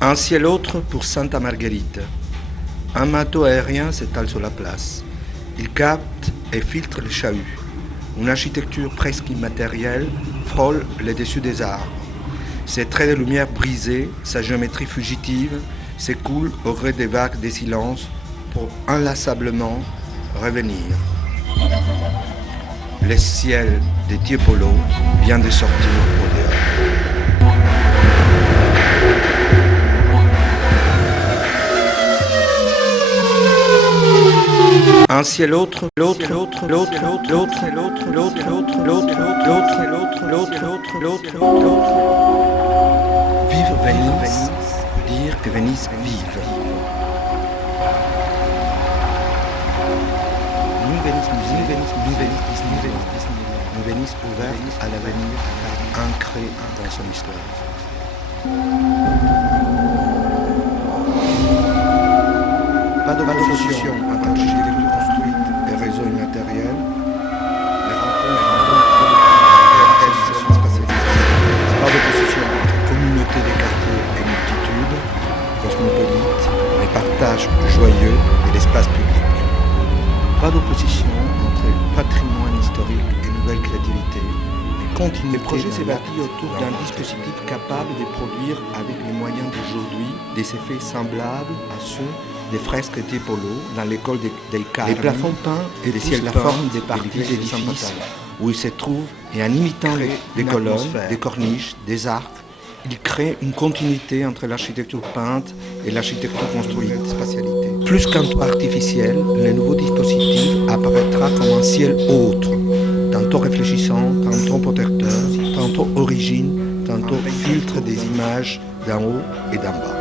Un ciel autre pour Santa Margherita. Un manteau aérien s'étale sur la place. Il capte et filtre les chahuts. Une architecture presque immatérielle frôle les dessus des arbres. Ses traits de lumière brisés, sa géométrie fugitive, s'écoulent au gré des vagues des silences pour inlassablement revenir. Le ciel de Tiepolo vient de sortir au dehors. Un ciel autre, l'autre, l'autre, l'autre, l'autre, l'autre, l'autre, l'autre, l'autre, l'autre, l'autre, l'autre, l'autre, l'autre, l'autre, l'autre. Vive Venise, dire que Venise vive. Nous Venise, nous Venise, nous Venise, nous Venise, nous Venise ouverte à l'avenir, ancrée dans son histoire. Pas d'opposition entre architecture construite et réseau immatériel. Les rencontres pas d'opposition entre communauté des quartiers et multitude, cosmopolite, les partages joyeux et l'espace public. Pas d'opposition entre patrimoine historique et nouvelle créativité. Le projet s'est bâti autour d'un dispositif capable de produire avec les moyens d'aujourd'hui des effets semblables à ceux des fresques Tiepolo dans l'école des Carmes. Les plafonds peints et les ciels la forme des parties d'édifices où ils se trouvent et en imitant des colonnes, des corniches, des arcs, il crée une continuité entre l'architecture peinte et l'architecture construite. Spatialité. Plus qu'un toit artificiel, le nouveau dispositif apparaîtra comme un ciel autre, tantôt réfléchissant, tantôt protecteur, tantôt origine, tantôt filtre des images d'en haut et d'en bas.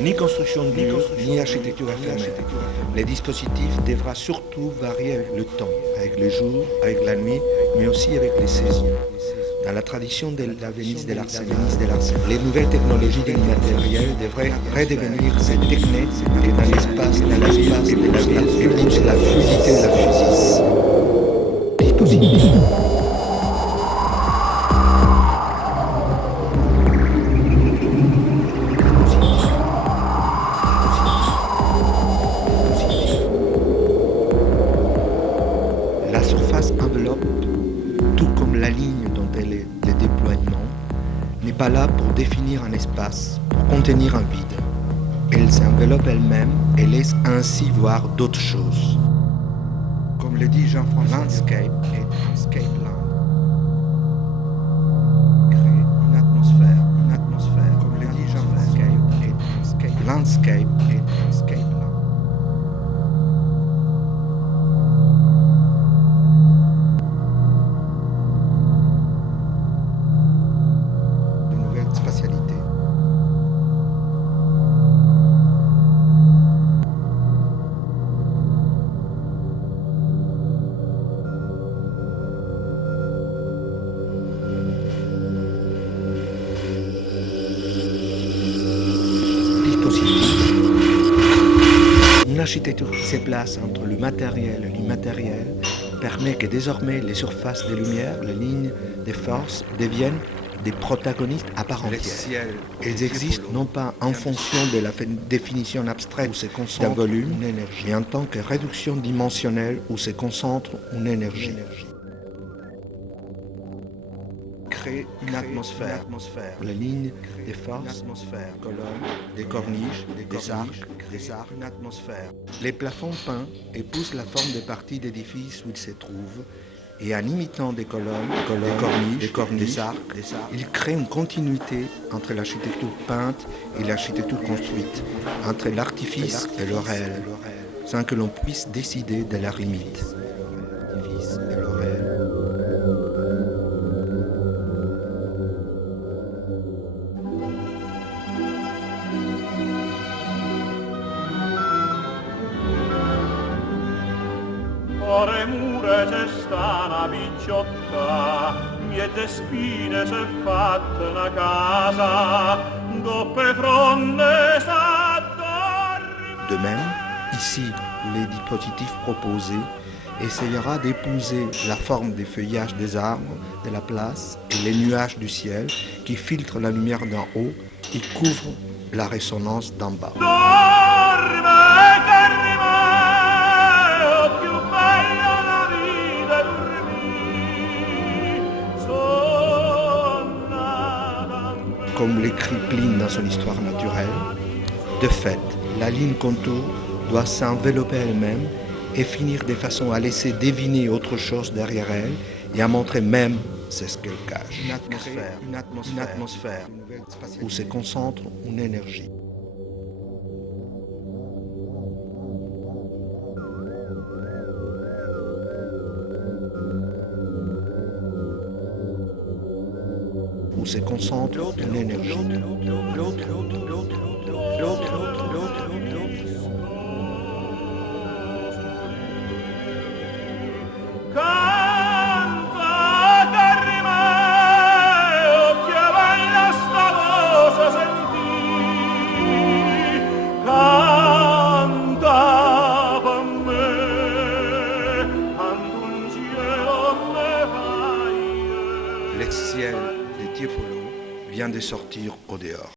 Ni construction dure, ni architecture éphémère. Le dispositif devra surtout varier avec le temps, avec le jour, avec la nuit, mais aussi avec les saisons. Dans la tradition de la Venise de l'Arsenal, les nouvelles technologies du matériel devraient redevenir ces techniques et dans l'espace de la ville épouse la fluidité de la physique. Dispositif. La surface enveloppe, tout comme la ligne dont elle est le déploiement, n'est pas là pour définir un espace, pour contenir un vide. Elle s'enveloppe elle-même et laisse ainsi voir d'autres choses. Comme le dit Jean-François, landscape et escape land. Créer une atmosphère. Comme le dit Jean-François, landscape et escape land. Spatialité. Dispositif. Une architecture qui se place entre le matériel et l'immatériel permet que désormais les surfaces de lumière, les lignes de force deviennent des protagonistes à part entière. Elles existent non pas en fonction de la définition abstraite où se concentre d'un volume, mais en tant que réduction dimensionnelle où se concentre une énergie. Créer une atmosphère. Les lignes, des forces, colonnes, des corniches, des arcs, une atmosphère. Les plafonds peints épousent la forme des parties d'édifices où ils se trouvent. Et en imitant des colonnes, des corniches, des arcs, il crée une continuité entre l'architecture peinte et l'architecture construite, entre l'artifice et le réel, sans que l'on puisse décider de leurs limites. L'artifice et le réel. Ore mure c'è sta una picciotta, miezze spine s'è fatta una casa, doppe fronde s'addorme. De même, Ici, les dispositifs proposés essayera d'épouser la forme des feuillages des arbres de la place et les nuages du ciel qui filtrent la lumière d'en haut et couvrent la résonance d'en bas. Comme l'écrit Pline dans son histoire naturelle, de fait, la ligne contour doit s'envelopper elle-même et finir de façon à laisser deviner autre chose derrière elle et à montrer même c'est ce qu'elle cache. Une atmosphère où se concentre une énergie. Où se concentre une énergie. L'ex-ciel de Tiepolo vient de sortir au dehors.